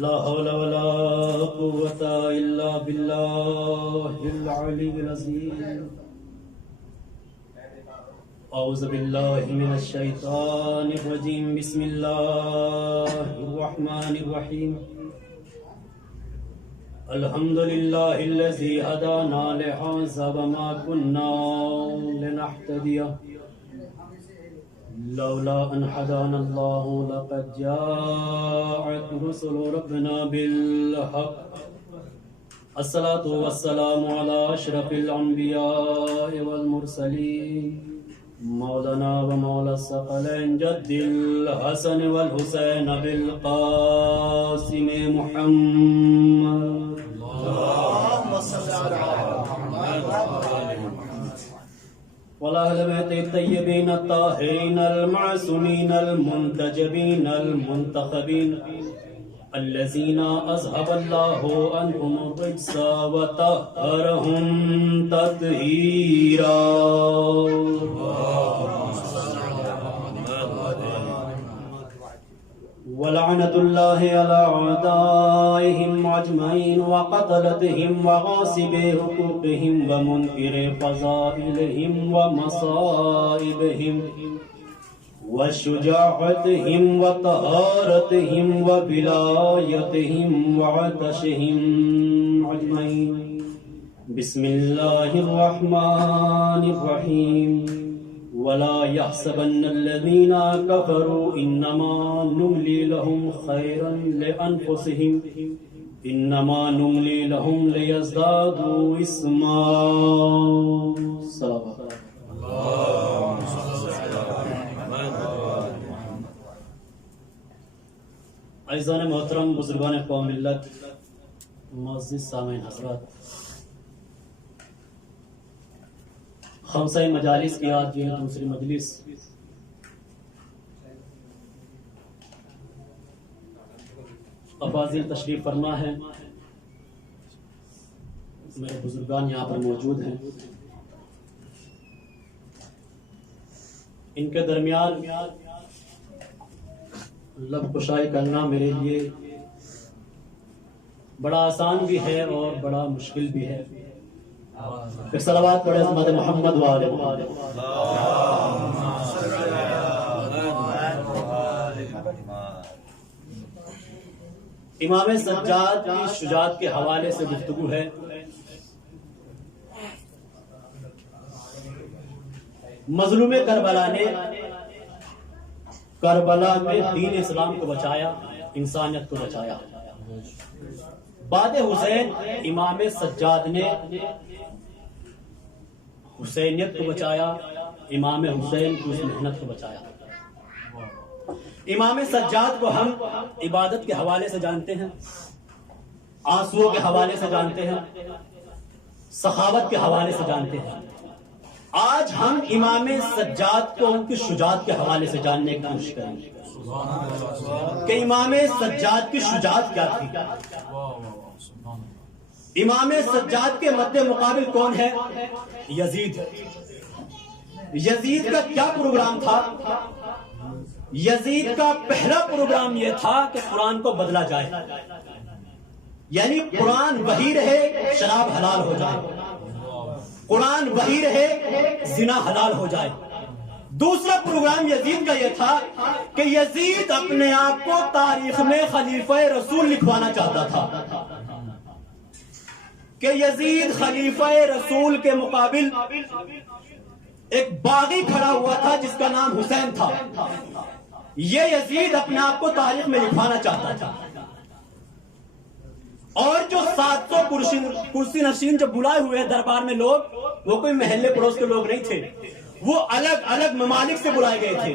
لا حول ولا قوة إلا بالله العلي العظيم. أعوذ بالله من الشيطان الرجيم. بسم الله الرحمن الرحيم. الحمد لله الذي هدانا لهذا وما كنا لنهتدي لولا أن هدانا الله لقد جاءت رسل ربنا بالحق. الصلاة والسلام على أشرف الأنبياء والمرسلين مولانا ومولا الثقلين جد الحسن والحسين بالقاسم محمد. اللهم صل على محمد والأهل بيت الطيبين الطاهرين المعصومين المنتجبين المنتخبين الذين أذهب الله عنهم الرجس وطهرهم تطهيرا. ولعنة الله على أعدائهم أجمعين وقتلتهم وغاصبي حقوقهم ومنكر فضائلهم ومصائبهم وشجاعتهم وطهارتهم وبلايتهم وعطشهم أجمعين. بسم الله الرحمن الرحيم. ولا يحسبن الذين كفروا إنما نملي لهم خيرا لأنفسهم إنما نملي لهم ليزدادوا إثما. صلوات عزیزان محترم، بزرگان قوم ملت، معزز سامعین حضرات، خمسہ مجالس کی آج یہ دوسری مجلس افاضل تشریف فرما ہے. میرے بزرگان یہاں پر موجود ہیں. ان کے درمیان لب کشائی کرنا میرے لیے بڑا آسان بھی ہے اور بڑا مشکل بھی ہے. پھر صلوات پڑھے حضرت محمد وآلہ محمد. امام سجاد کی شجاعت کے حوالے سے گفتگو ہے. مظلوم کربلا نے کربلا میں دین اسلام کو بچایا، انسانیت کو بچایا. بعد حسین امام سجاد نے حسینیت کو بچایا، امام حسین کی اس محنت کو بچایا. امام سجاد کو ہم عبادت کے حوالے سے جانتے ہیں، آنسوؤں کے حوالے سے جانتے ہیں، سخاوت کے حوالے سے جانتے ہیں. آج ہم امام سجاد کو ان کی شجاعت کے حوالے سے جاننے کی کوشش کریں گے کہ امام سجاد کی شجاعت کیا تھی. امام سجاد کے مد مقابل کون ہے؟ یزید. یزید کا کیا پروگرام تھا؟ یزید کا پہلا پروگرام یہ تھا کہ قرآن کو بدلا جائے، یعنی قرآن وہی رہے شراب حلال ہو جائے، قرآن وہی رہے زنا حلال ہو جائے. دوسرا پروگرام یزید کا یہ تھا کہ یزید اپنے آپ کو تاریخ میں خلیفہ رسول لکھوانا چاہتا تھا، کہ یزید خلیفہ رسول کے مقابل ایک باغی کھڑا ہوا تھا جس کا نام حسین تھا. یہ یزید اپنے آپ کو تاریخ میں لکھوانا چاہتا تھا. اور جو 700 کرسی نشین جو بلائے ہوئے دربار میں لوگ، وہ کوئی محلے پڑوس کے لوگ نہیں تھے، وہ الگ الگ ممالک سے بلائے گئے تھے.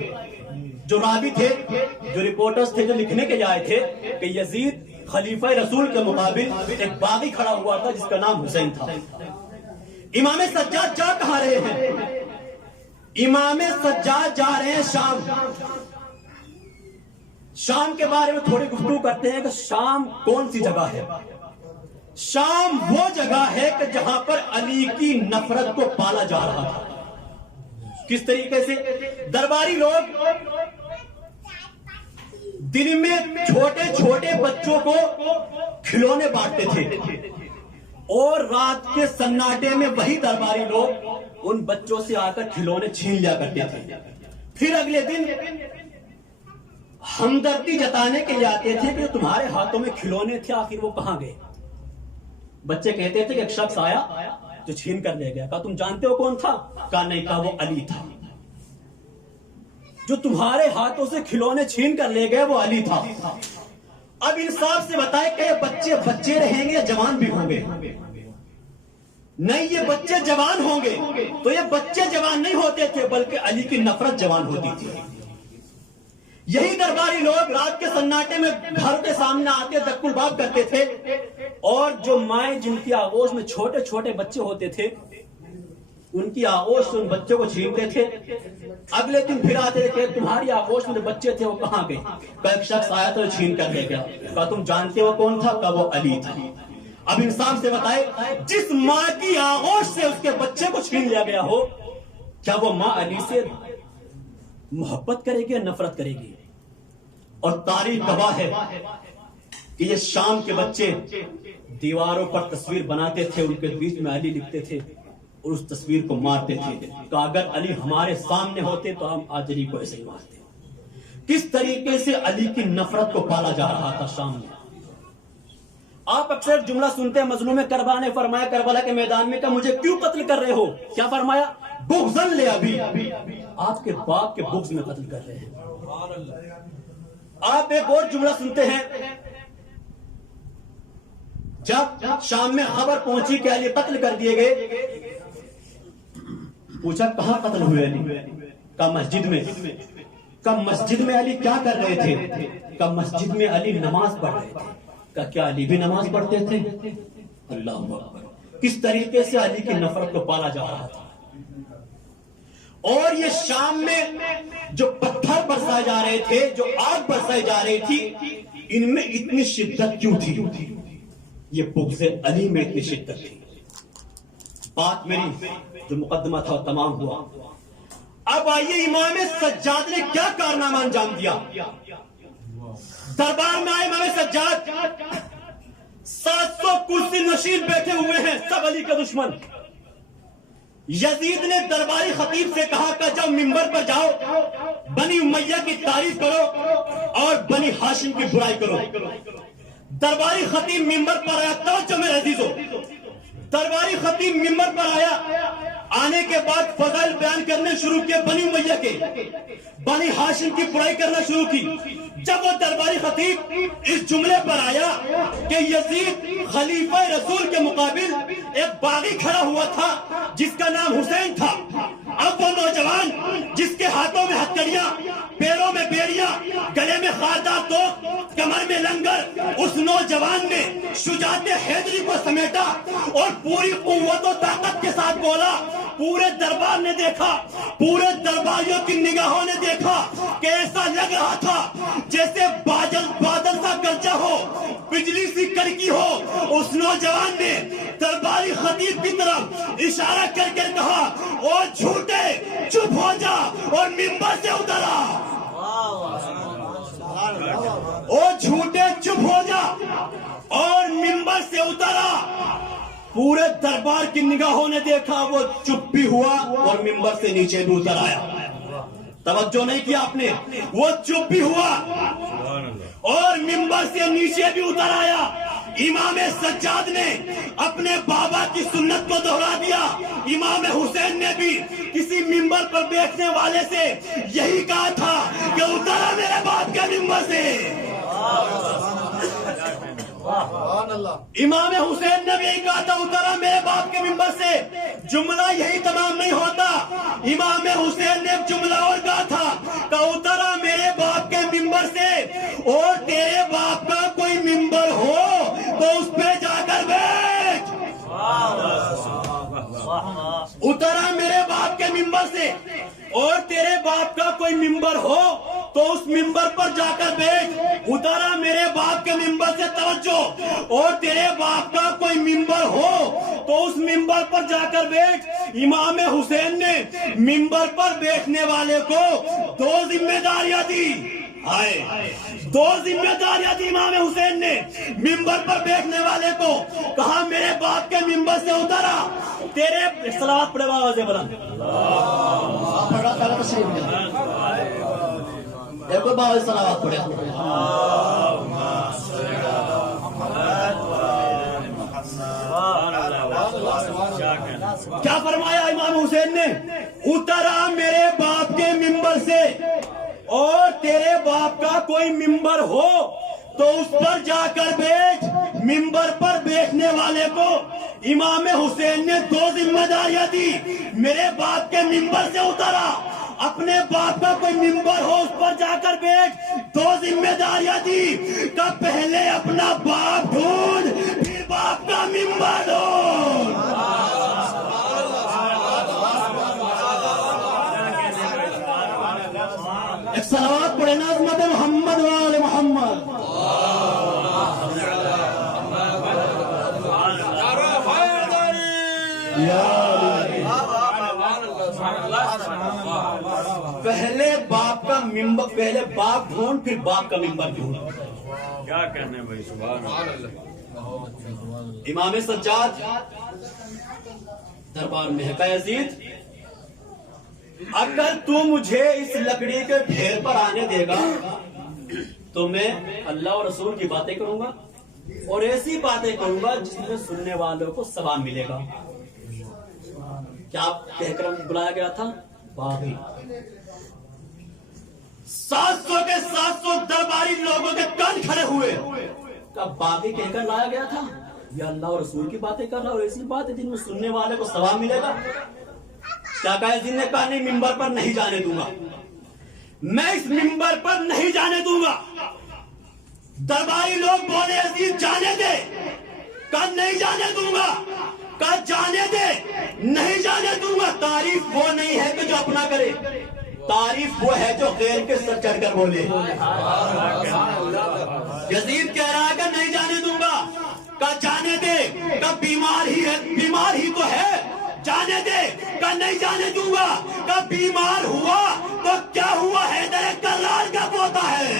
جو راوی تھے، جو رپورٹرز تھے، جو لکھنے کے آئے تھے کہ یزید خلیفہ رسول کے مقابل ایک باغی کھڑا ہوا تھا جس کا نام حسین تھا. امام سجاد جا کہاں رہے ہیں؟ امام سجاد جا رہے ہیں شام. شام کے بارے میں تھوڑی گفتگو کرتے ہیں کہ شام کون سی جگہ ہے. شام وہ جگہ ہے کہ جہاں پر علی کی نفرت کو پالا جا رہا تھا. کس طریقے سے؟ درباری لوگ دن میں چھوٹے چھوٹے بچوں کو کھلونے بانٹتے تھے اور رات کے سناٹے میں وہی درباری لوگ ان بچوں سے آ کر کھلونے چھین لیا کرتے تھے. پھر اگلے دن ہمدردی جتانے کے لیے آتے تھے کہ تمہارے ہاتھوں میں کھلونے تھے آخر وہ کہاں گئے. بچے کہتے تھے کہ ایک شخص آیا جو چھین کر لے گیا. کہا تم جانتے ہو کون تھا؟ کہا نہیں. کہا وہ علی تھا. جو تمہارے ہاتھوں سے کھلونے چھین کر لے گئے وہ علی تھا. اب انصاف سے بتائے کہ یہ بچے بچے رہیں گے یا جوان بھی ہوں گے؟ نہیں، یہ بچے جوان ہوں گے. تو یہ بچے جوان نہیں ہوتے تھے بلکہ علی کی نفرت جوان ہوتی تھی. یہی درباری لوگ رات کے سناٹے میں گھر کے سامنے آتے دک الباب کرتے تھے اور جو مائیں جن کی آغوش میں چھوٹے چھوٹے بچے ہوتے تھے ان کی آغوش سے ان بچوں کو چھینتے تھے. اگلے دن پھر آتے تھے کہ تمہاری آغوش میں جو بچے تھے وہ کہاں گئے؟ کہ ایک شخص آیا تو چھین کر لے گیا. کہا تم جانتے ہو کون تھا؟ کہ وہ علی تھا. اب انصاف سے بتائے جس ماں کی آغوش سے اس کے بچے کو چھین لیا گیا ہو کیا وہ ماں علی سے محبت کرے گی یا نفرت کرے گی؟ اور تاریخ گواہ ہے کہ یہ شام کے بچے دیواروں پر تصویر بناتے تھے، ان کے بیچ میں علی لکھتے تھے اور اس تصویر کو مارتے تھے کہ اگر علی ہمارے سامنے ہوتے تو ہم آج علی کو ایسے ہی مارتے. کس طریقے سے علی کی نفرت کو پالا جا رہا تھا شام میں. آپ اکثر جملہ سنتے ہیں مظلوم کربلا نے فرمایا کربلا کے میدان میں کہ مجھے کیوں قتل کر رہے ہو؟ کیا فرمایا؟ بغضاً لأبی. آپ کے باپ کے بغض میں قتل کر رہے ہیں. آپ ایک اور جملہ سنتے ہیں جب شام میں خبر پہنچی کہ علی قتل کر دیے گئے، پوچھا کہاں قتل ہوئے علی؟ کہا مسجد میں. کہا مسجد میں علی کیا کر رہے تھے؟ کہا مسجد میں علی نماز پڑھ رہے تھے. کہا کیا علی بھی نماز پڑھتے تھے؟ اللہ اکبر. کس طریقے سے علی کی نفرت کو پالا جا رہا تھا. اور یہ شام میں جو پتھر برسائے جا رہے تھے، جو آگ برسائی جا رہی تھی، ان میں اتنی شدت کیوں تھی؟ یہ بغض علی میں اتنی شدت تھی. بات میری جو مقدمہ تھا وہ تمام ہوا. اب آئیے امام سجاد نے کیا کارنامہ انجام دیا. دربار میں آئے امام سجاد، 700 کرسی نشین بیٹھے ہوئے ہیں، سب علی کا دشمن. یزید نے درباری خطیب سے کہا کہ جب منبر پر جاؤ بنی امیہ کی تعریف کرو اور بنی ہاشم کی برائی کرو. درباری خطیب منبر پر آیا. توجہ میرے عزیزو، درباری خطیب منبر پر آیا. آنے کے بعد فضائل بیان کرنے شروع کیے بنی امیہ کے، بنی ہاشم کی برائی کرنا شروع کی. جب وہ درباری خطیب اس جملے پر آیا کہ یزید خلیفہ رسول کے مقابل ایک باغی کھڑا ہوا تھا جس کا نام حسین تھا. اب وہ نوجوان جس کے ہاتھوں میں ہتھکڑیاں، پیروں میں بیڑیاں، گلے میں خاردار توپ، کمر میں لنگر، اس نوجوان نے شجاعت حیدری کو سمیٹا اور پوری قوت و طاقت کے ساتھ بولا. پورے دربار نے دیکھا، پورے درباریوں کی نگاہوں نے دیکھا کہ ایسا لگ رہا تھا جیسے بادل سا گرجا ہو، بجلی سی کڑکی ہو. اس نوجوان نے درباری خطیب کی طرف اشارہ کر کے کہا او جھوٹے چپ ہو جا اور منبر سے اتر آ. او جھوٹے چپ ہو جا اور منبر سے اتر آ. پورے دربار کی نگاہوں نے دیکھا، وہ چپ بھی ہوا اور منبر سے نیچے بھی اتر آیا. توجہ نہیں کیا آپ نے؟ وہ چپ بھی ہوا اور منبر سے نیچے بھی اتر آیا. امام سجاد نے اپنے بابا کی سنت کو دہرا دیا. امام حسین نے بھی کسی منبر پر بیٹھنے والے سے یہی کہا تھا کہ اترا میرے باپ کے منبر سے. امام حسین نے بھی یہی کہا تھا اترا میرے باپ کے منبر سے. جملہ یہی تمام نہیں ہوتا. امام حسین نے ایک جملہ اور کہا تھا کہ اترا میرے باپ کے منبر سے، اور تیرے باپ کا کوئی منبر ہو تو اس پہ جا کر بیٹھ. اترا میرے باپ کے منبر سے، اور تیرے باپ کا کوئی ممبر ہو تو اس ممبر پر جا کر بیٹھ. اترا میرے باپ کے ممبر سے توجہ، اور تیرے باپ کا کوئی ممبر ہو تو اس ممبر پر جا کر بیٹھ. امام حسین نے ممبر پر بیٹھنے والے کو دو ذمہ داریاں دی. آئے. دو ذمہ داریاں دی امام حسین نے. ممبر پر بیٹھنے والے کو کہا میرے باپ کے ممبر سے اترا, تیرے صلوات پڑھے آواز بلند دیکھو باوی صلوات پڑھے. کیا فرمایا امام حسین نے؟ اترا میرے باپ کے ممبر سے, اور تیرے باپ کا کوئی ممبر ہو تو اس پر جا کر بیٹھ. ممبر پر بیٹھنے والے کو امام حسین نے دو ذمہ داریاں دی. میرے باپ کے ممبر سے اترا, اپنے باپ کا کوئی ممبر ہو اس پر جا کر بیٹھ. دو ذمہ داریاں دی کہ پہلے اپنا باپ ڈھونڈ, پھر باپ کا ممبر ڈھونڈ. ایک صلوات پڑھے نا عظمت محمد وآل محمد. پہلے باپ کا ممبر, پہلے باپ ڈھونڈ پھر باپ کا ممبر ڈھونڈ. کیا کہنے بھائی, سبحان اللہ. امام سجاد دربار میں ہے, کہ یزید اگر تو مجھے اس لکڑی کے ڈھیر پر آنے دے گا تو میں اللہ اور رسول کی باتیں کروں گا, اور ایسی باتیں کروں گا جس میں سننے والوں کو ثواب ملے گا. کیا کہہ کر بلایا گیا تھا؟ باغی. 700 کے 700 درباری لوگوں کے کان کھڑے ہوئے. کب باغی کہہ کر لایا گیا تھا؟ یہ اللہ اور رسول کی باتیں کر رہا, اور ایسی باتیں جن میں سننے والے کو ثواب ملے گا. کیا کہا جن نے کہا نہیں, ممبر پر نہیں جانے دوں گا, میں اس ممبر پر نہیں جانے دوں گا. درباری لوگ بولے عزیز جانے دے, کہا نہیں جانے دوں گا, کہا جانے دے, نہیں جانے دوں گا. تعریف وہ نہیں ہے کہ جو اپنا کرے, تعریف وہ ہے جو غیر کے سر چڑھ کر بولے. یزید کہہ رہا ہے کہ نہیں جانے دوں گا, کہا جانے دے, کہا بیمار ہی ہے, بیمار ہی تو ہے, جانے دے, کہا نہیں جانے دوں گا, کہا بیمار ہوا تو کیا ہوا, حیدر کرار کا پوتا ہے.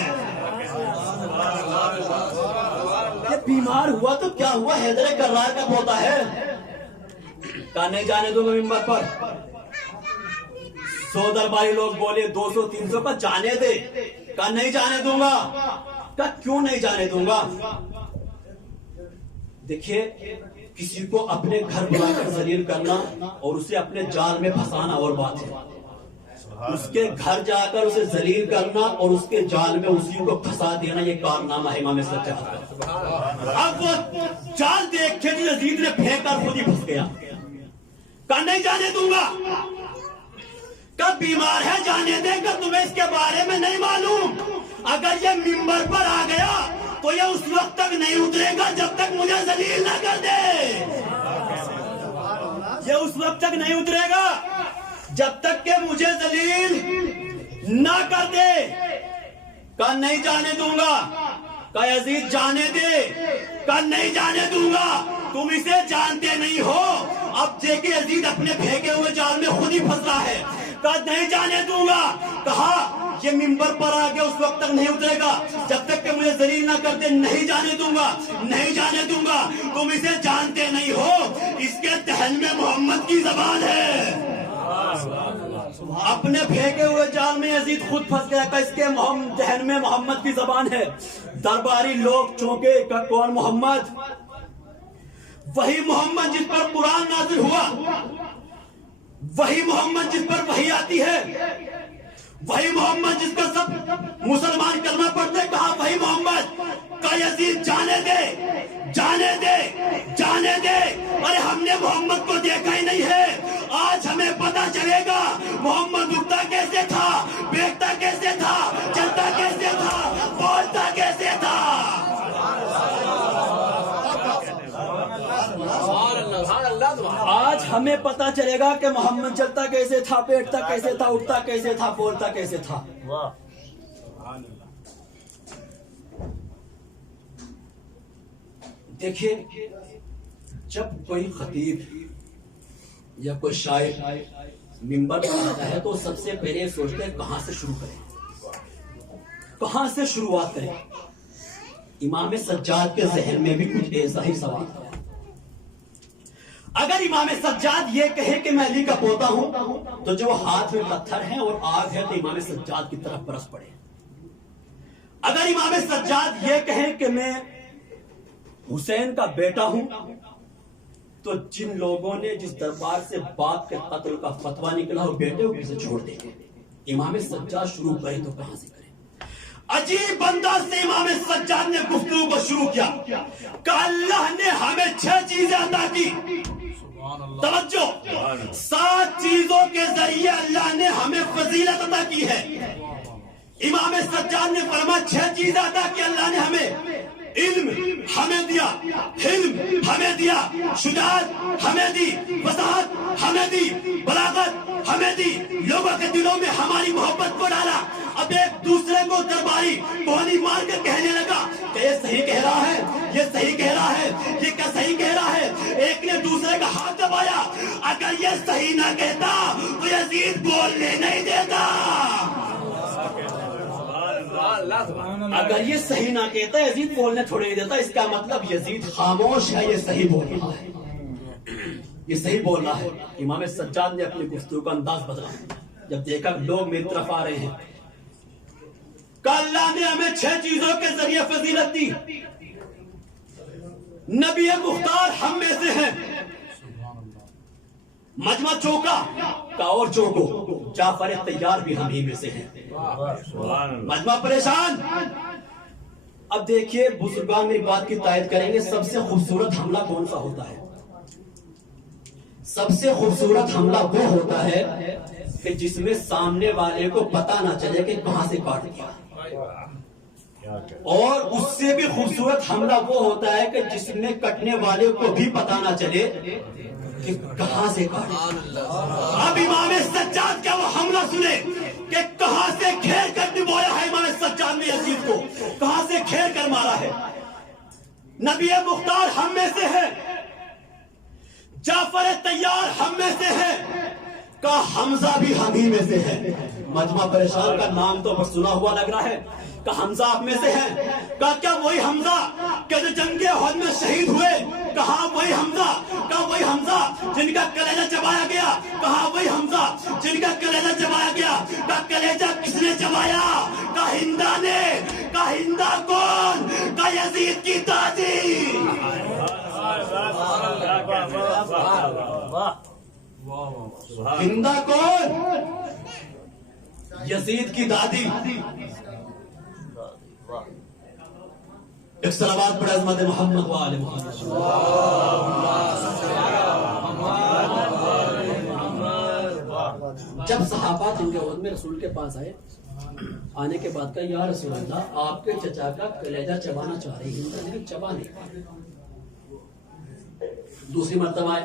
یہ بیمار ہوا تو کیا ہوا, حیدر کرار کا پوتا ہے. کہا نہیں جانے دوں گا ممبر پر. 100 درباری لوگ بولے, 200 300 کا جانے دے, کہا نہیں جانے دوں گا. کہا کیوں نہیں جانے دوں گا؟ دیکھیے, کسی کو اپنے گھر بلا کر ذلیل کرنا اور اسے اپنے جال میں پھنسانا اور بات ہے. اس کے گھر جا کر اسے ذلیل کرنا اور اس کے جال میں اسی کو پھنسا دینا, یہ کارنامہ ہے امام سجاد. اب وہ جال دیکھ کے یزید نے پھینک کر خود ہی پھنس گیا. کہا نہیں جانے دوں گا, کب بیمار ہے جانے دے گا, تمہیں اس کے بارے میں نہیں معلوم. اگر یہ ممبر پر آ گیا تو یہ اس وقت تک نہیں اترے گا جب تک مجھے ذلیل نہ کر دے. یہ اس وقت تک نہیں اترے گا جب تک کہ مجھے ذلیل نہ کر دے. کہا نہیں جانے دوں گا, کہا یزید جانے دے, کہا نہیں جانے دوں گا, تم اسے جانتے نہیں ہو. اب دیکھیں یزید اپنے پھینکے ہوئے جال میں خود ہی پھنس رہا ہے. کہا نہیں جانے دوں گا, کہا یہ ممبر پر آ گیا اس وقت تک نہیں اترے گا جب تک کہ مجھے ذلیل نہ کر دے. نہیں جانے دوں گا, نہیں جانے دوں گا, تم اسے جانتے نہیں ہو, اس کے دہن میں محمد کی زبان ہے. اپنے پھینکے ہوئے جال میں یزید خود پھنس گیا کہ اس کے دہن میں محمد کی زبان ہے. درباری لوگ چونکے کہ کون محمد؟ وہی محمد جس پر قرآن نازل ہوا, وہی محمد جس پر وحی آتی ہے, وہی محمد جس کا سب مسلمان کلمہ پڑھتے. کہا وہی محمد. کہا یزید جانے دے, جانے دے, جانے دے. ارے ہم نے محمد کو دیکھا ہی نہیں ہے, آج ہمیں پتا چلے گا محمد اٹھتا کیسے تھا, بیٹھتا کیسے تھا, چلتا کیسے تھا, بولتا کیسے تھا. آج ہمیں پتا چلے گا کہ محمد چلتا کیسے تھا, بیٹھتا کیسے تھا, اٹھتا کیسے تھا, بولتا کیسے تھا. دیکھیں, جب کوئی خطیب یا کوئی شاعر منبر پر آتا ہے تو سب سے پہلے سوچتے ہیں کہاں سے شروع کریں. کہاں سے شروعات کریں؟ امام سجاد کے ذہن میں بھی کچھ ایسا ہی سوال تھا۔ اگر امام سجاد یہ کہے کہ میں علی کا پوتا ہوں تو جو ہاتھ میں پتھر ہے اور آگ ہے تو امام سجاد کی طرف برس پڑے۔ اگر امام سجاد یہ کہے کہ میں حسین کا بیٹا ہوں تو جن لوگوں نے جس دربار سے باپ کے قتل کا فتویٰ نکلا وہ بیٹے کو کسے چھوڑ دیں گے؟ امام سجاد شروع کرے تو کہاں سے کریں؟ عجیب انداز سے امام سجاد نے گفتگو کو شروع کیا کہ اللہ نے ہمیں 6 چیزیں عطا کی۔ توجہ، 7 چیزوں کے ذریعے اللہ نے ہمیں فضیلت عطا کی ہے۔ امام سجاد نے فرمایا 6 چیزیں عطا کی اللہ نے ہمیں۔ علم ہمیں دیا، حلم ہمیں دیا، شجاعت ہمیں دی، وضاحت ہمیں دی، بلاغت ہمیں دی، لوگوں کے دلوں میں ہماری محبت کو ڈالا۔ اب ایک دوسرے کو درباری کوہنی مار کے کہنے لگا کہ یہ صحیح کہہ رہا ہے، یہ صحیح کہہ رہا ہے، یہ کیا صحیح کہہ رہا ہے۔ ایک نے دوسرے کا ہاتھ دبایا، اگر یہ صحیح نہ کہتا تو یزید بولنے نہیں دیتا۔ اگر یہ صحیح نہ کہتا یزید بولنے تھوڑے نہیں دیتا، اس کا مطلب یزید خاموش ہے، یہ صحیح بول رہا ہے، یہ صحیح بول رہا ہے۔ امام سجاد نے اپنی گفتگو کا انداز بدلا جب دیکھا لوگ میری طرف آ رہے ہیں۔ کہ اللہ نے ہمیں 6 چیزوں کے ذریعے فضیلت دی۔ نبی مختار ہم میں سے ہیں، مجمع چوکا کا اور چوکو جعفر طیار بھی ہم ہی میں سے ہیں، مجمع پریشان۔ اب دیکھیے بزرگان میری بات کی تائید کریں گے، سب سے خوبصورت حملہ کون سا ہوتا ہے؟ سب سے خوبصورت حملہ وہ ہوتا ہے کہ جس میں سامنے والے کو پتا نہ چلے کہ کہاں سے کاٹ دیا، اور اس سے بھی خوبصورت حملہ وہ ہوتا ہے کہ جس میں کٹنے والے کو بھی پتا نہ چلے کہ کہاں سے کاٹ دیا۔ اب امام سجاد کا وہ حملہ سنے کہ کہاں سے کھیر کر ڈبویا ہے امام سجاد نے یزید کو، کہاں سے کھیر کر مارا ہے۔ نبی مختار ہم میں سے ہے، جعفر طیار ہم میں سے ہے، کا حمزہ بھی ہم ہی میں سے ہے۔ مجمع پریشان کا نام تو بس سنا ہوا لگ رہا ہے، کہ حمزہ آپ میں سے ہے۔ کہا کیا وہی حمزہ کہ جو جنگ احد میں شہید ہوئے؟ کہا وہی حمزہ۔ کہا وہی حمزہ جن کا کلیجہ چبایا گیا؟ کہا وہی حمزہ جن کا کلیجہ چبایا گیا۔ کہا کلیجہ کس نے چبایا؟ کہا ہندا نے۔ کہا ہندا کون؟ کہا یزید کی دادی۔ ہندا کون؟ یزید کی دادی۔ ایک صلوات پڑھ عظمت محمد و آل محمد۔ جب صحابہ جنگ احد میں رسول کے پاس آئے، آنے کے بعد کہا یا رسول اللہ آپ کے چچا کا کلیجہ چبانا چاہ رہی ہیں لیکن چبا نہیں۔ دوسری مرتبہ آئے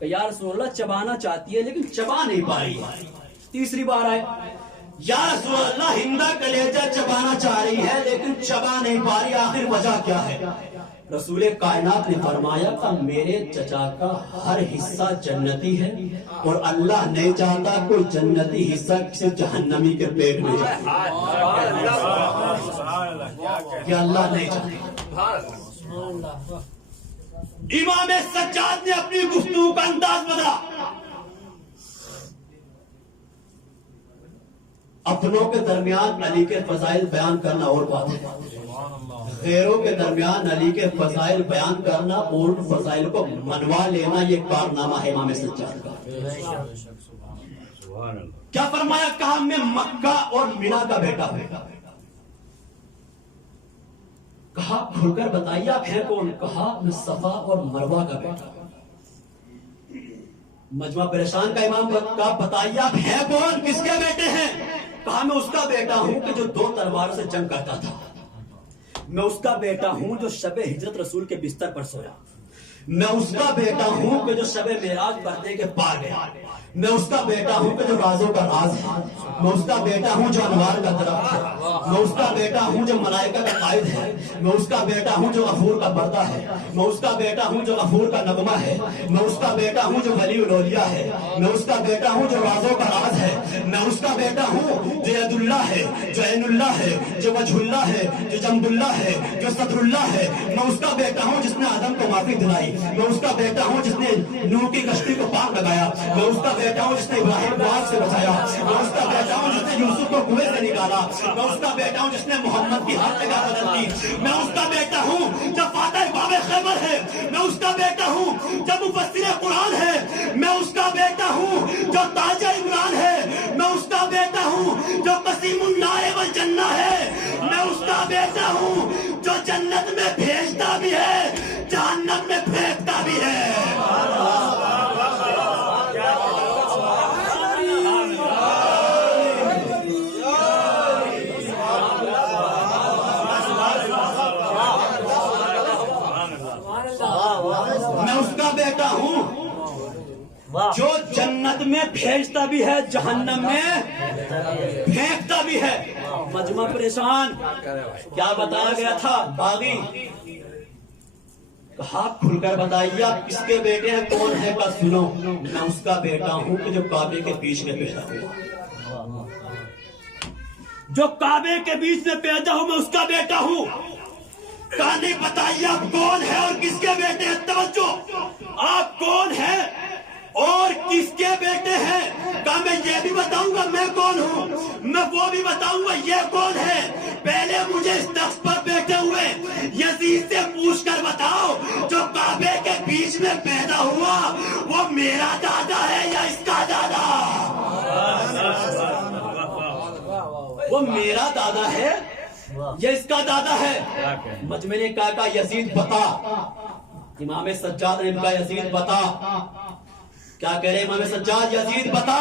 کہ یا رسول اللہ چبانا چاہتی ہے لیکن چبا نہیں پا رہی ہے۔ تیسری بار آئے یا رسول اللہ ہندا کلیجہ چبانا چاہ رہی ہے لیکن چبا نہیں پا رہی، آخر وجہ کیا ہے؟ رسول کائنات نے فرمایا کہ میرے چچا کا ہر حصہ جنتی ہے اور اللہ نہیں چاہتا کوئی جنتی حصہ کسی جہنمی کے پیٹ میں جائے۔ یہ اللہ نہیں چاہتا۔ امام سجاد نے اپنی گفتگو کا انداز بدلا۔ اپنوں کے درمیان علی کے فضائل بیان کرنا اور بات ہے، غیروں کے درمیان علی کے فضائل بیان کرنا اور فضائل کو منوا لینا یہ کارنامہ ہے امام سجاد کا۔ کیا فرمایا؟ کہا میں مکہ اور مینا کا بیٹا ہوں۔ کہا کھل کر بتائیے آپ ہیں کون؟ کہا میں صفا اور مروہ کا بیٹا ہوں۔ مجمع پریشان کا امام کا بتائیے آپ ہیں کون، کس کے بیٹے ہیں؟ کہا میں اس کا بیٹا ہوں کہ جو 2 تلواروں سے جنگ کرتا تھا، میں اس کا بیٹا ہوں جو شب ہجرت رسول کے بستر پر سویا، میں اس کا بیٹا ہوں کہ جو شب معراج پڑھنے کے پا گیا، میں اس کا بیٹا ہوں کہ جو رازوں کا راز ہے، میں اس کا بیٹا ہوں جو انوار کا درخت ہے، میں اس کا بیٹا ہوں جو ملائکہ کا قائد ہے، میں اس کا بیٹا ہوں جو غفور کا پردہ ہے، میں اس کا بیٹا ہوں جو غفور کا نغمہ ہے، میں اس کا بیٹا ہوں جو ولی الاولیاء ہے، میں اس کا بیٹا ہوں جو رازوں کا راز ہے، میں اس کا بیٹا ہوں جو ید اللہ ہے، جو عین اللہ ہے، جو وجہ اللہ ہے، جو جنب اللہ ہے، جو صدر اللہ ہے، میں اس کا بیٹا ہوں جس نے آدم کو معافی دلائی، میں اس کا بیٹا ہوں جس نے نوح کی کشتی کو پاک لگایا، میں اس کا بیٹا ہوں جس نے ابراہیم کو آگ سے بچایا، میں اس کا بیٹا ہوں جس نے یوسف کو کنویں سے نکالا، میں اس کا بیٹا ہوں جس نے محمد کی ہر جگہ بدل دی، میں اس کا بیٹا ہوں جو فاتح باب خیبر ہے، میں اس کا بیٹا ہوں جو مفسر قرآن ہے، میں اس کا بیٹا ہوں جو تاج عمران ہے، میں اس کا بیٹا ہوں جو قسیم النار والجنہ ہے، میں اس کا بیٹا ہوں جو جنت میں بھیجتا بھی ہے جہنم میں پھینکتا بھی ہے۔ میں اس کا بیٹا ہوں جو جنت میں بھیجتا بھی ہے جہنم میں پھینکتا بھی ہے۔ مجمع پریشان، کیا بتایا گیا تھا؟ باغی کہا کھل کر بتائیے آپ کس کے بیٹے ہیں، کون ہے کا سنو۔ میں اس کا بیٹا ہوں کہ جو کعبے کے بیچ میں پیدا ہوا، جو کعبے کے بیچ میں پیدا ہوں، میں اس کا بیٹا ہوں۔ کہا نہیں بتائیے آپ کون ہے اور کس کے بیٹے ہیں؟ توجہ، آپ کون ہیں اور کس کے بیٹے ہیں؟ کہا میں یہ بھی بتاؤں گا میں کون ہوں، میں وہ بھی بتاؤں گا یہ کون ہے۔ پہلے مجھے اس تخت پر بیٹھے ہوئے یزید سے پوچھ کر بتاؤ جو کعبے کے بیچ میں پیدا ہوا وہ میرا دادا ہے یا اس کا دادا؟ وہ میرا دادا ہے یا اس کا دادا ہے؟ مجمع نے کہا یزید بتا۔ امام سجاد نے کہا یزید بتا۔ کیا کہہ رہے امام سجاد؟ یزید بتا۔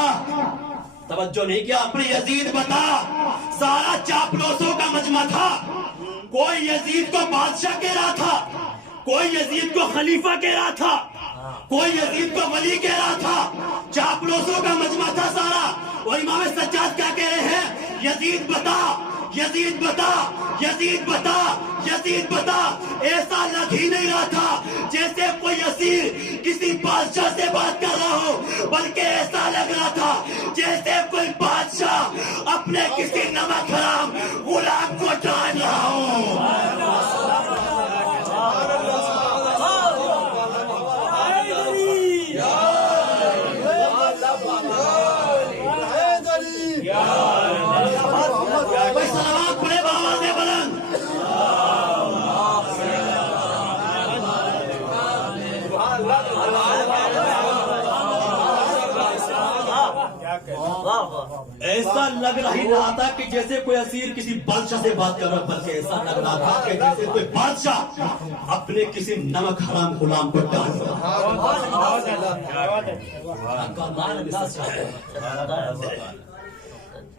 توجہ نہیں کیا اپنے یزید بتا۔ سارا چاپلوسوں کا مجمع تھا، کوئی یزید کو بادشاہ کہہ رہا تھا، کوئی یزید کو خلیفہ کہہ رہا تھا، کوئی یزید کو ولی کہہ رہا تھا، چاپلوسوں کا مجمع تھا سارا۔ اور امام سجاد کیا کہہ رہے ہیں؟ یزید بتا، یزید بتا، یزید بتا، یزید بتا۔ ایسا لگ ہی نہیں رہا تھا جیسے کوئی اسیر کسی بادشاہ سے بات کر رہا ہو، بلکہ ایسا لگ رہا تھا جیسے کوئی بادشاہ اپنے کسی نمک حرام غلام کو ڈال رہا ہو۔ سلامات پڑے بابا سے بلند۔ ایسا لگ رہا تھا کہ جیسے کوئی اسیر کسی بادشاہ سے بات کر رہا، بلکہ ایسا لگ رہا تھا کہ جیسے کوئی بادشاہ اپنے کسی نمک حرام غلام کو ڈال رہا۔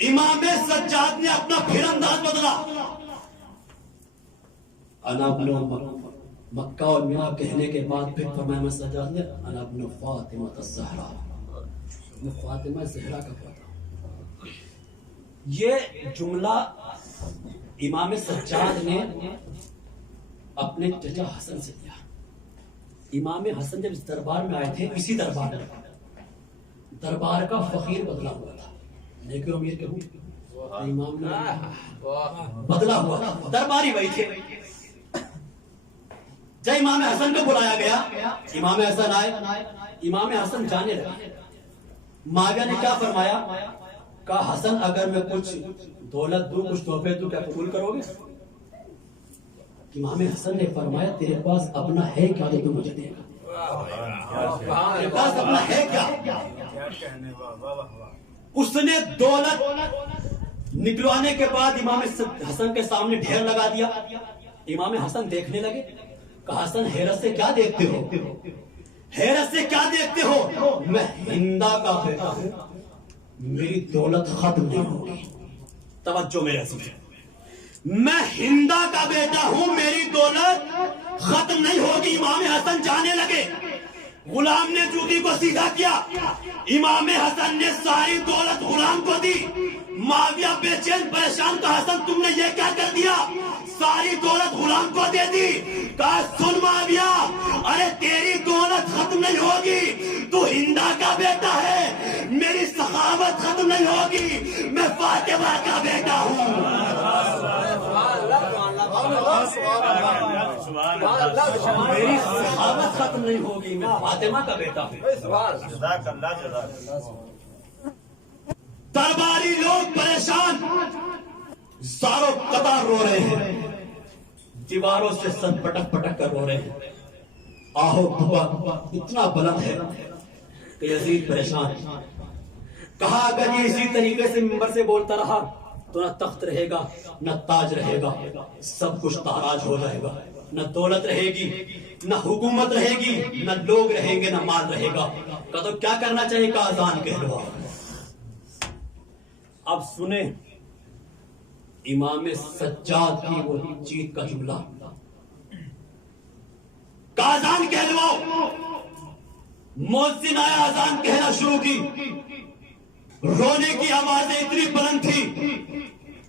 امام سجاد نے اپنا پھر انداز بدلا۔ انا ابن مکہ اور مینا کہنے کے بعد پھر فرمایا سجاد نے انا ابن فاطمہ الزہرا، میں فاطمہ زہرا کا پوتا ہوں۔ یہ جملہ امام سجاد نے اپنے چچا حسن سے لیا۔ امام حسن جب اس دربار میں آئے تھے، اسی دربار کا فقیر بدلا ہوا تھا، لیکن امیر کے امام نے بدلا ہوا تھا، درباری وہی تھے۔ جب امام حسن کو بلایا گیا، امام حسن آئے، امام حسن جانے لگے۔ ماویہ نے کیا فرمایا؟ کہا حسن اگر میں کچھ دولت دوں، کچھ تحفے تو کیا قبول کرو گے؟ امام حسن نے فرمایا تیرے پاس اپنا ہے کیا جو تو مجھے دے گا؟ تیرے پاس اپنا ہے کیا؟ اس نے دولت نکلوانے کے بعد امام حسن کے سامنے ڈھیر لگا دیا۔ امام حسن دیکھنے لگے، کہا حسن حیرت سے کیا دیکھتے ہو؟ حیرت سے کیا دیکھتے ہو؟ میں ہندا کا بیٹا ہوں، میری دولت ختم نہیں ہوگی۔ توجہ میرے عزیز، میں ہندا کا بیٹا ہوں، میری دولت ختم نہیں ہوگی. امام حسن جانے لگے, غلام نے جوتی کو سیدھا کیا, امام حسن نے ساری دولت غلام کو دی. معاویہ بے چین پریشان, کہا حسن تم نے یہ کیا کر دیا, ساری دولت غلام کو دے دی. کہا سن معاویہ, ارے تیری دولت ختم نہیں ہوگی, تو ہندا کا بیٹا ہے, میری سخاوت ختم نہیں ہوگی, میں فاطمہ کا بیٹا ہوں. میری سخاوت ختم نہیں ہوگی, میں فاطمہ کا بیٹا ہوں. درباری لوگ پریشان, زاروں قطار رو رہے ہیں, دیواروں سے سر پٹک پٹک کر رو رہے ہیں. آہو دھوا اتنا بلند ہے کہ یزید پریشان. کہا اگر یہ اسی طریقے سے منبر سے بولتا رہا تو نہ تخت رہے گا, نہ تاج رہے گا, سب کچھ تاراج ہو جائے گا. نہ دولت رہے گی, نہ حکومت رہے گی, نہ لوگ رہیں گے, نہ مال رہے گا. کہا تو کیا کرنا چاہیے, کہ اذان کہلوا. اب سنیں امام سجاد کی وہ جیت کا جملہ, کہا اذان کہلواؤ. مؤذن آیا, اذان کہنا شروع کی. رونے کی آوازیں اتنی بلند تھی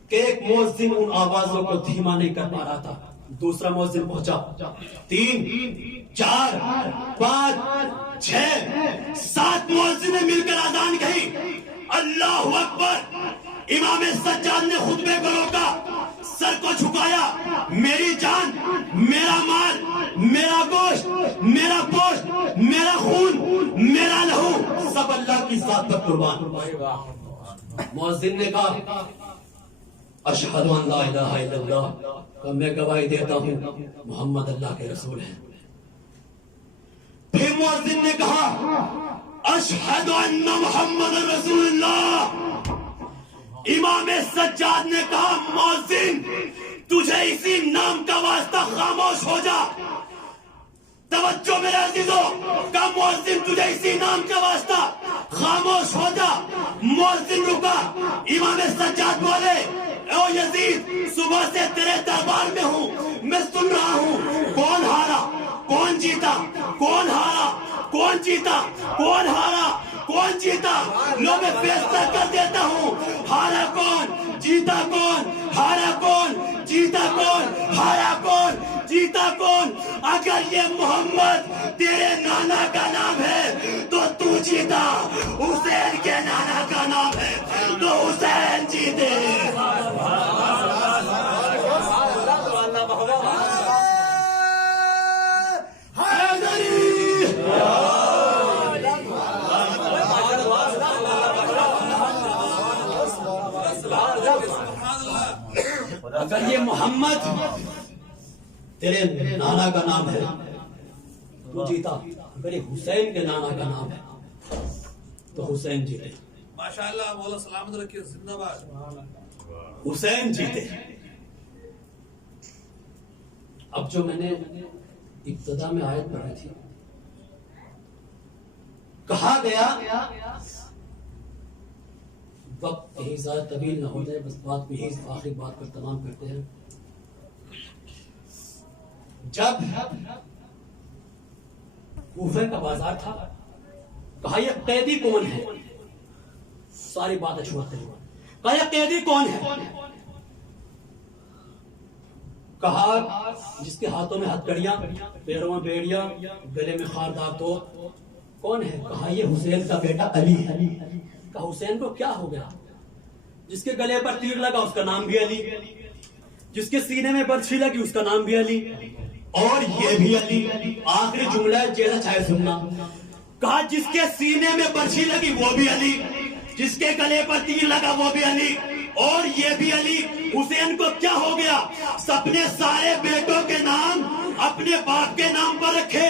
کہ ایک مؤذن ان آوازوں کو دھیما نہیں کر پا رہا تھا. دوسرا مؤذن پہنچا, 3 4 5 6 7 مؤذنیں مل کر اذان کہی. اللہ اکبر. امام سجاد نے خطبے کو روکا, سر کو جھکایا. میری جان, میرا مال, میرا گوشت, میرا پوشت, میرا خون, میرا لہو, سب اللہ کی ذات پر قربان. مؤذن نے کہا اشہد ان لا الہ الا اللہ, کہ میں گواہی دیتا ہوں محمد اللہ کے رسول ہیں. پھر مؤذن نے کہا اشہد ان محمد رسول اللہ. امام سجاد نے کہا مؤذن تجھے اسی نام کا واسطہ خاموش ہو جا. توجہ میرے عزیزو, کہا مؤذن تجھے اسی نام کا واسطہ خاموش ہو جا. مؤذن رکا. امام سجاد بولے او یزید, صبح سے تیرے دربار میں ہوں, میں سن رہا ہوں کون ہارا, کون جیتا, کون ہارا, کون جیتا, کون ہارا, کون جیتا. لو میں فیصلہ کر دیتا ہوں, ہارا کون, جیتا کون, ہارا کون, جیتا کون, ہارا کون, جیتا کون. اگر یہ محمد تیرے نانا کا نام ہے تو تو جیتا, حسین کے نانا کا نام ہے تو حسین جیتے. اگر یہ محمد تیرے نانا کا نام ہے تو جیتا, اگر یہ حسین کے نانا کا نام ہے تو حسین جیتے. ماشاءاللہ, مولا سلامت رکھیے, زندہ باد. حسین جیتے. اب جو میں نے ابتدا میں آیت پڑھی تھی, کہا گیا وقت کہیں زیادہ طویل نہ ہو جائے, بس بات میں ہی آخری بات پر تمام کرتے ہیں. جب کوفہ کا بازار تھا, کہا یہ قیدی کون ہے, ساری باتیں چھوڑتے ہیں, کہا یہ قیدی کون ہے. کہا جس کے ہاتھوں میں ہتھکڑیاں, پیروں میں بیڑیاں, گلے میں خاردار توپ, کون ہے. کہا یہ حسین کا بیٹا علی ہے. کہا حسین کو کیا ہو گیا. جس کے گلے پر تیر لگا اس کا نام بھی علی, جس کے سینے میں برچھی لگی اس کا نام بھی علی, اور یہ بھی علی. آخری جملہ جیسا چاہے سننا. کہا جس کے سینے میں برچھی لگی وہ بھی علی, جس کے گلے پر تیر لگا وہ بھی علی, اور یہ بھی علی. حسین کو کیا ہو گیا, اپنے سارے بیٹوں کے نام اپنے باپ کے نام پر رکھے.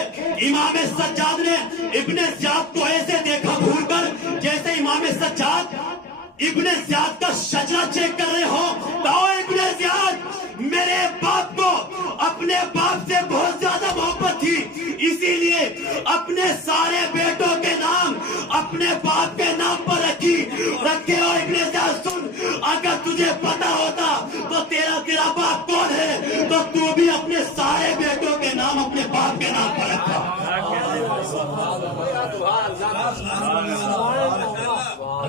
امام سجاد نے ابن زیاد کو ایسے دیکھا بھول کر جیسے امام سجاد ابن زیاد کا شجرہ چیک کر رہے ہو. کہو ابن زیاد میرے باپ کو اپنے باپ سے بہت زیادہ محبت تھی, اسی لیے اپنے سارے بیٹوں کے نام اپنے باپ کے نام پر رکھے ہو. ابن زیاد سن, اگر تجھے پتا ہوتا تو تیرا باپ کون ہے تو تو بھی اپنے سارے بیٹوں کے نام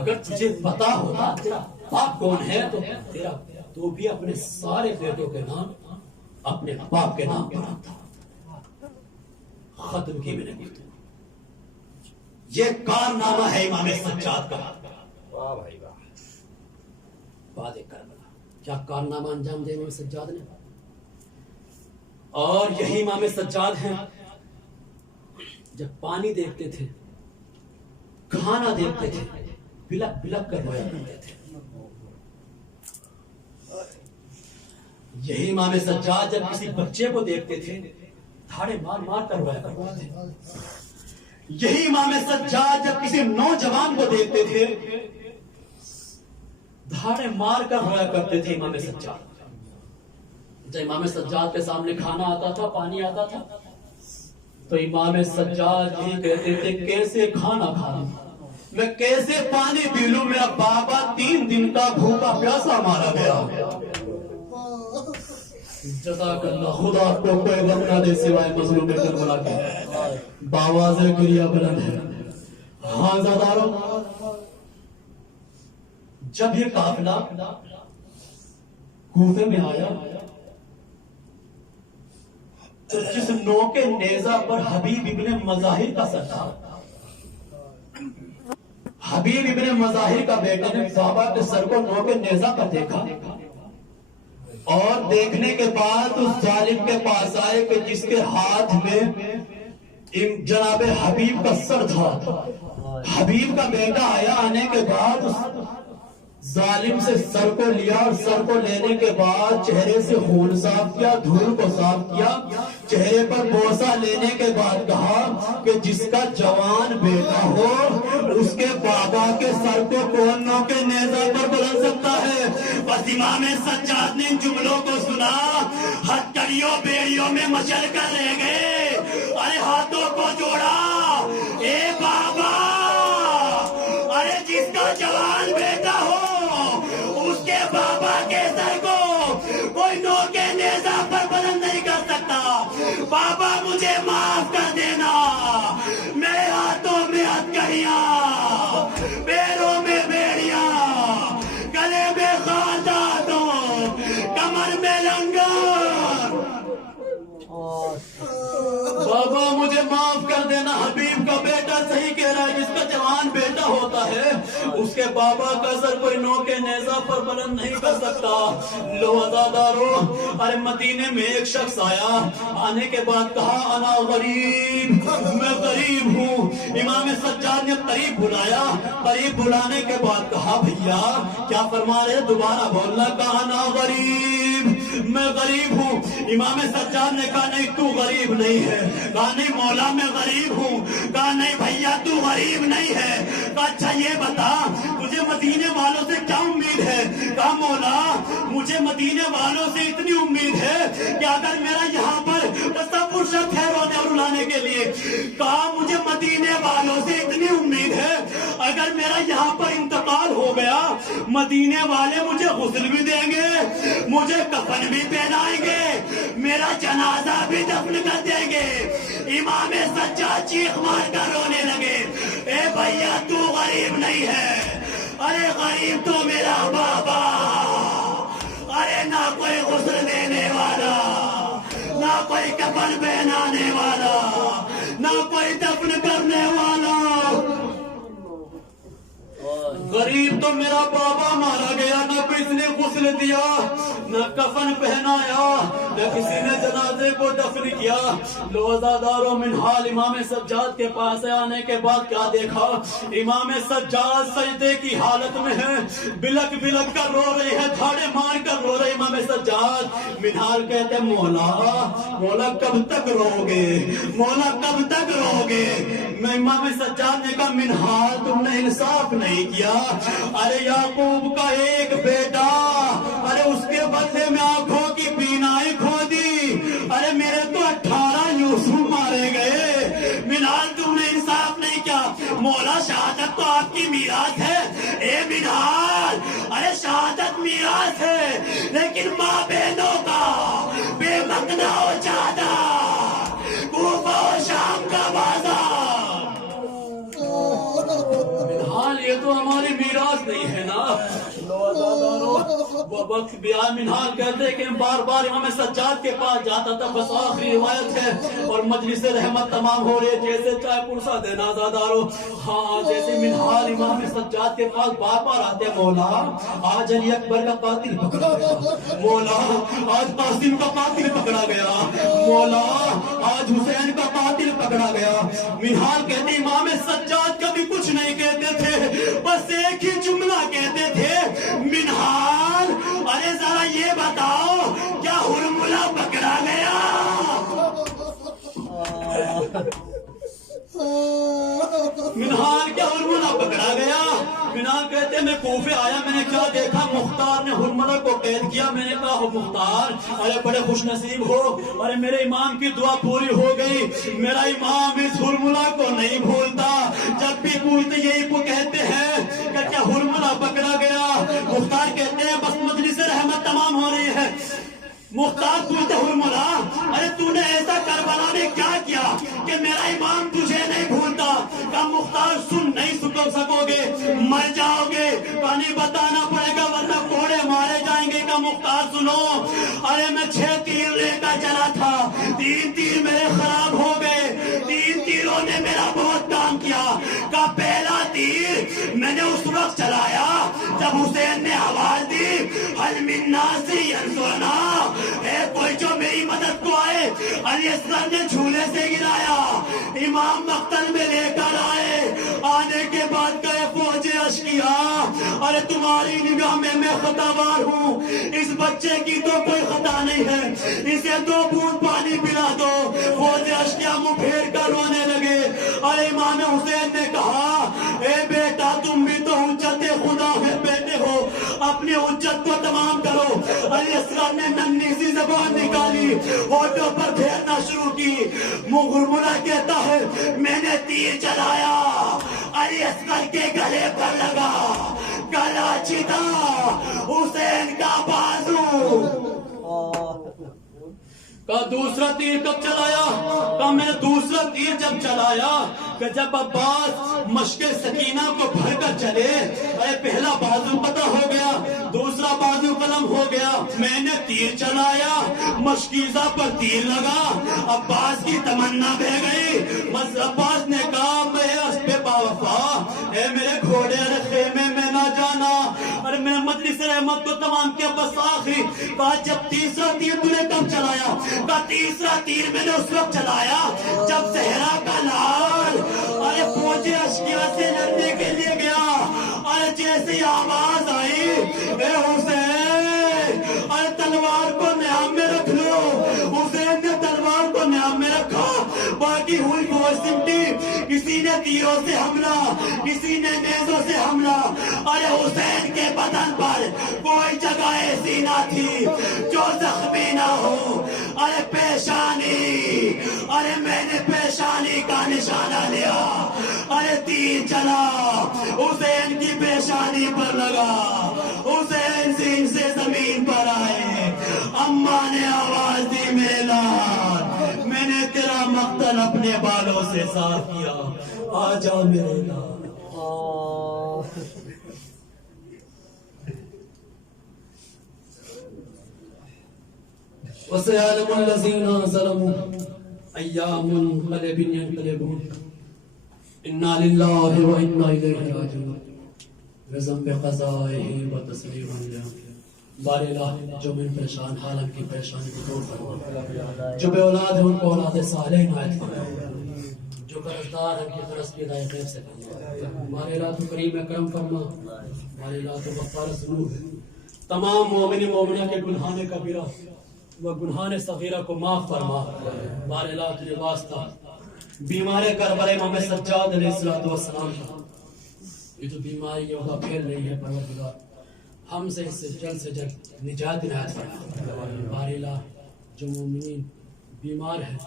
اگر تجھے پتا ہوتا تیرا باپ کون ہے تو بھی اپنے سارے بیٹوں کے نام اپنے باپ کے نام پر آتا. ختم کی میں نے گفتگو. یہ کارنامہ ہے امام سجاد کا. واہ بھائی واہ. بعد کربلا کیا کارنامہ انجام دے امام سجاد نے. اور یہی امام سجاد ہیں جب پانی دیکھتے تھے, کھانا دیکھتے تھے, بلک بلک کر رویا کرتے تھے. یہی امام سجاد جب کسی بچے کو دیکھتے تھے دھاڑے مار مار کر رویا کرتے تھے. یہی امام سجاد جب کسی نوجوان کو دیکھتے تھے دھاڑے مار کر رویا کرتے تھے. امام سجاد جب امام سجاد کے سامنے کھانا آتا تھا, پانی آتا تھا, تو امام سجاد یہی کہتے تھے کیسے کھانا کھاؤں میں, کیسے پانی پی لوں, میرا بابا 3 دن کا بھوکا پیاسا مارا گیا. جزاک اللہ. خدا کو کوئی غم نہ دے سوائے مظلوم کربلا کے. باواز کریا بلند ہے. ہاں زادارو, جب یہ قافلہ کوفے میں آیا تو جس نوکے نیزہ پر حبیب ابن مظاہر کا سر تھا, حبیب ابن مظاہر کا بیٹا نے بابا کے سر کو نوکے نیزہ پر دیکھا, اور دیکھنے کے بعد اس ظالم کے پاس آئے کہ جس کے ہاتھ میں جناب حبیب کا سر تھا. حبیب کا بیٹا آیا, آنے کے بعد اس ظالم سے سر کو لیا, اور سر کو لینے کے بعد چہرے سے خون صاف کیا, دھول کو صاف کیا, چہرے پر بوسہ لینے کے بعد کہا کہ جس کا جوان بیٹا ہو اس کے بابا کے سر کو کون نوکے نیزہ پر بلند سکتا ہے. بس امام سجاد نے ان جملوں کو سنا, ہتھکڑیوں بیڑیوں میں مچل کر رہ گئے. ارے ہاتھوں کو جوڑا, اے بابا, ارے جس کا جوان بیٹا ہو اس کے بابا کے سر کو کوئی نوکے نیزہ پر بلند نہیں کر سکتا. بابا مجھے معاف کر دینا, میرے ہاتھوں میں ہتھکڑیاں, پیروں میں بیڑیاں, گلے میں خاندانوں, کمر میں لنگر. بابا مجھے معاف کر دینا. حبیب کا بیٹا صحیح کہہ رہا ہے, جس کا جوان بیٹا ہوتا ہے اس کے بابا کا سر کوئی نوکے نیزہ پر بلند نہیں کر سکتا. لو عزادارو, ارے مدینے میں ایک شخص آیا, آنے کے بعد کہا انا غریب, میں غریب ہوں. امام سجاد نے قریب بلایا, قریب بلانے کے بعد کہا بھیا کیا فرما رہے, دوبارہ بولنا. کہا انا غریب, میں غریب ہوں. امام سجاد نے کہا نہیں تو غریب نہیں ہے. کہا نہیں مولا میں غریب ہوں. کہا نہیں بھیا تو غریب نہیں ہے. کہا اچھا یہ بتا تجھے مدینے والوں سے کیا امید ہے. کہا مولا مجھے مدینے والوں سے اتنی امید ہے کہ اگر میرا یہاں پر سب فرصت ہے رونے اور رلانے کے لیے. کہا مجھے مدینے والوں سے اتنی امید ہے اگر میرا یہاں پر انتقال ہو گیا مدینے والے مجھے غسل بھی دیں گے, مجھے کفن بھی پہنائیں گے, میرا جنازہ بھی دفن کر دیں گے. امام سجاد چیخ مار کر رونے لگے, اے بھیا تو غریب نہیں ہے, ارے غریب تو میرا بابا. ارے نہ کوئی غسل دینے والا, نہ کوئی کفن پہنانے والا, نہ کوئی دفن کرنے والا. غریب تو میرا بابا مارا گیا, نہ کسی نے غسل دیا, نہ کفن پہنایا, نہ کسی نے جنازے کو دفن کیا. لو عزادارو من حال امام سجاد کے پاس آنے کے بعد کیا دیکھا, امام سجاد سجدے کی حالت میں ہے, بلک بلک کر رو رہے ہیں, دھاڑے مار کر رو رہے. امام سجاد من حال کہتے مولا, مولا کب تک رو گے, مولا کب تک رو گے. میں امام سجاد نے کہا من حال تم نے انصاف نہیں کیا. ارے یعقوب کا ایک بیٹا, ارے اس کے بدلے میں آنکھوں کی بینائی کھو دی. ارے میرے تو 18 یوسف مارے گئے. منال تم نے انصاف نہیں کیا. مولا شہادت تو آپ کی میراث ہے. اے منال, ارے شہادت میراث ہے, لیکن ماں بہنوں کا بے مکنا ہو جاتا, کوفہ و شام کا بازار. یہ تو ہماری میراث وہ وقت بیان منہال کہتے ہیں کہ بار بار امام سجاد کے پاس جاتا تھا، بس آخری روایت ہے اور مجلس رحمت تمام ہو رہے جیسے چائے پرسا دینا زادارو. ہاں جیسے منہال امام سجاد کے پاس بار بار آتے ہیں، مولا آج علی اکبر کا قاتل پکڑا گیا، مولا آج قاسم کا قاتل پکڑا گیا، مولا آج حسین کا قاتل پکڑا گیا. منہال کہتے ہیں امام سجاد کبھی کچھ نہیں کہتے تھے، بس ایک ہی جملہ کہتے تھے، منہال ارے ذرا یہ بتاؤ کیا ہرملہ پکڑا گیا؟ منہال کیا ہرملہ پکڑا گیا؟ منہال کہتے ہیں میں کوفے آیا، میں نے کیا دیکھا، مختار نے ہرملہ کو قید کیا. میں نے کہا ہو مختار ارے بڑے خوش نصیب ہو، ارے میرے امام کی دعا پوری ہو گئی، میرا امام اس ہرملہ کو نہیں بھولتا، جب بھی پوچھتے یہی کو کہتے ہیں کہ کیا ہرملہ پکڑا گیا؟ مختار کہتے ہیں بس مجلس رحمت تمام ہو رہی ہے. مختار پوچھتے ہرملہ ارے تو نے ایسا کربلا میں کیا کیا کہ میرا امام تجھے نہیں بھولتا؟ کہ مختار سن نہیں سکو گے، مر جاؤ گے، کہانی بتانا پڑے گا ورنہ کوڑے مارے جائیں گے. کہ مختار سنو، ارے میں 6 تیر لے کر چلا تھا، 3 تیر میرے خراب ہو گئے، 3 تیروں نے میرا بہت کام کیا. کا پہلا تیر میں نے اس وقت چلایا جب حسین نے آواز دی حل من ناصر ینصرنا، اے کوئی جو میری مدد کو آئے. علی اصغر نے جھولے سے گرایا، امام مقتل میں لے کر آئے، آنے کے بعد کہے فوج اشکیا ارے تمہاری نگاہ میں خطا بار ہوں، اس بچے کی تو کوئی خطا نہیں ہے، اسے 2 بوند پانی پلا دو. فوج اشکیا منہ پھیر کر رونے لگے. ارے امام حسین نے کہا اے بیٹا تم بھی تو حجت خدا ہے بیٹے ہو، اپنی حجت کو تمام کرو. علی اصغر نے ننھی سی زبان نکالی، ہونٹوں پر پھیرنا شروع کی. ہرملہ کہتا ہے میں نے تیر چلایا، علی اصغر کے گلے پر لگا، گلا چتا حسین کا بازو. کہا دوسرا تیر کب چلایا؟ کہا میں نے دوسرا تیر جب چلایا کہ جب عباس مشق سکینہ کو بھر کر چلے، اے پہلا بازو قطع ہو گیا، دوسرا بازو قلم ہو گیا. میں نے تیر چلایا، مشکیزہ پر تیر لگا، عباس کی تمنا بہ گئی. بس عباس نے کہا میں اسپے باوفا، اے میرے گھوڑے ارے خیمے میں نہ جانا. ارے میں مجلس رحمت کو تمام کیا بس آخری. کہا جب تیسرا تیر تو نے کب چلایا؟ کہا تیسرا تیر میں نے اس وقت چلایا جب زہرا کا لال ارے فوج اشکیا سے لڑنے کے لیے گیا. ارے جیسی آواز آئی اے حسین ارے تلوار کو نیام میں رکھ لو. حسین نے تلوار کو نیام میں رکھا، باقی ہوئی فوج سمٹی، کسی نے تیروں سے حملہ، کسی نے نیزوں سے حملہ. ارے حسین کے بدن پر کوئی جگہ ایسی نہ تھی جو زخمی نہ ہو. ارے پیشانی، ارے میں نے پیشانی کا نشانہ لیا، ارے تیر چلا حسین کی پیشانی پر لگا، حسین سین سے زمین پر آئے. اماں نے آواز دی میرے لال میں نے تیرا مقتل اپنے بالوں سے صاف کیا، آ جا میرے لال. وَسَيَعْلَمُ الَّذِينَ ظَلَمُوا أَيَّامَ مُنقَلِبٍ يَنقَلِبُونَ إِنَّا لِلَّهِ وَإِنَّا إِلَيْهِ رَاجِعُونَ بِذَنبِ قَضَائِهِ وَتَسْلِيمًا لِهُ. بار الہ جو من پریشان حالم کی پریشانی کو دور فرما، جو بے اولاد ہیں ان کو اولاد صالح عنایت فرما، جو قرضدار ہیں ان کی قرض کی ادائی غیب سے فرما. بار الہ تو کریم کرم فرما، بار الہ تو غفار ذنوب ہے. تمام مومن مومنہ کے گناہان کبیرہ وہ گناہان صغیرہ کو معاف فرما. بار الہ تجھے واسطہ بیمار کربلا امام سجاد علیہ السلام یہ جو بیماری یہ پھیل رہی ہے پروردگار ہم سے اس سے جلد نجات عنایت فرما. بار الہ جو مومنین بیمار ہیں،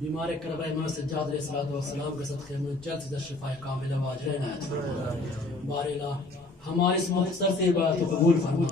بیمار کربلا امام سجاد علیہ السلام کے صدقے میں جلد سے جلد شفا کاملہ واجرہ عنایت فرما. بار الہ ہماری اس مختصر سے عبادت کو قبول فرما.